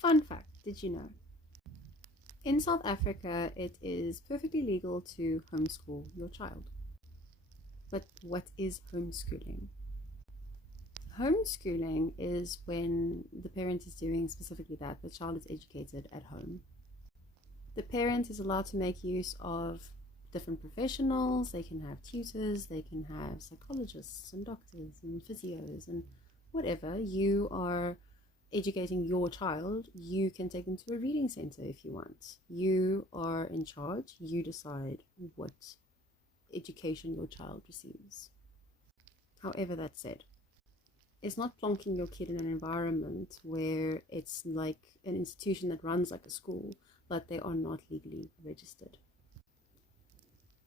Fun fact, did you know? In South Africa, it is perfectly legal to homeschool your child. But what is homeschooling? Homeschooling is when the parent is doing specifically that, the child is educated at home. The parent is allowed to make use of different professionals. They can have tutors, they can have psychologists and doctors and physios and whatever. You are educating your child. You can take them to a reading center if you want. You are in charge. You decide what education your child receives. However, that said, it's not plonking your kid in an environment where it's like an institution that runs like a school, but they are not legally registered.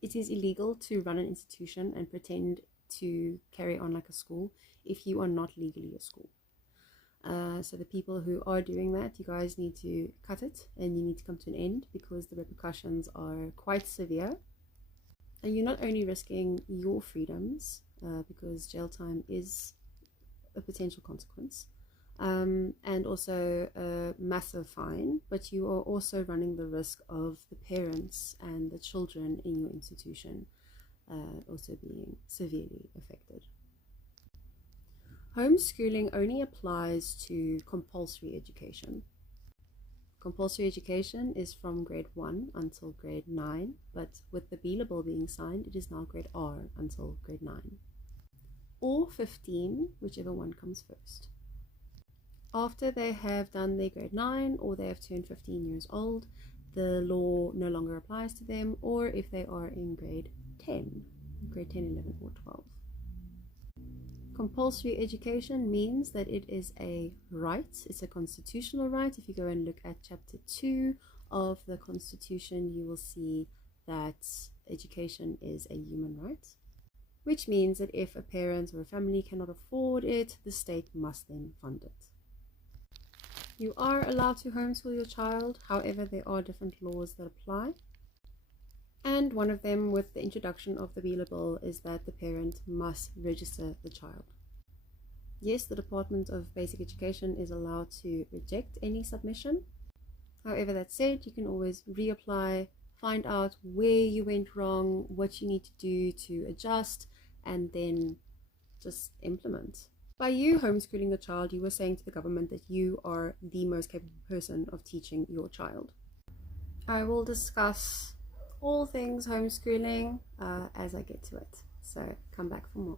It is illegal to run an institution and pretend to carry on like a school if you are not legally a school. So the people who are doing that, you guys need to cut it and you need to come to an end, because the repercussions are quite severe. And you're not only risking your freedoms, because jail time is a potential consequence, and also a massive fine, but you are also running the risk of the parents and the children in your institution also being severely affected. Homeschooling only applies to compulsory education. Compulsory education is from grade 1 until grade 9, but with the B bill being signed, it is now grade R until grade 9. Or 15, whichever one comes first. After they have done their grade 9 or they have turned 15 years old, the law no longer applies to them, or if they are in grade 10, 11, or 12. Compulsory education means that it is a right, it's a constitutional right. If you go and look at chapter 2 of the Constitution, you will see that education is a human right, which means that if a parent or a family cannot afford it, the state must then fund it. You are allowed to homeschool your child, however, there are different laws that apply. And one of them, with the introduction of the B bill, is that the parent must register the child. Yes, the Department of Basic Education is allowed to reject any submission. However, that said, you can always reapply, find out where you went wrong, what you need to do to adjust, and then just implement. By you homeschooling your child, you were saying to the government that you are the most capable person of teaching your child. I will discuss all things homeschooling as I get to it, so come back for more.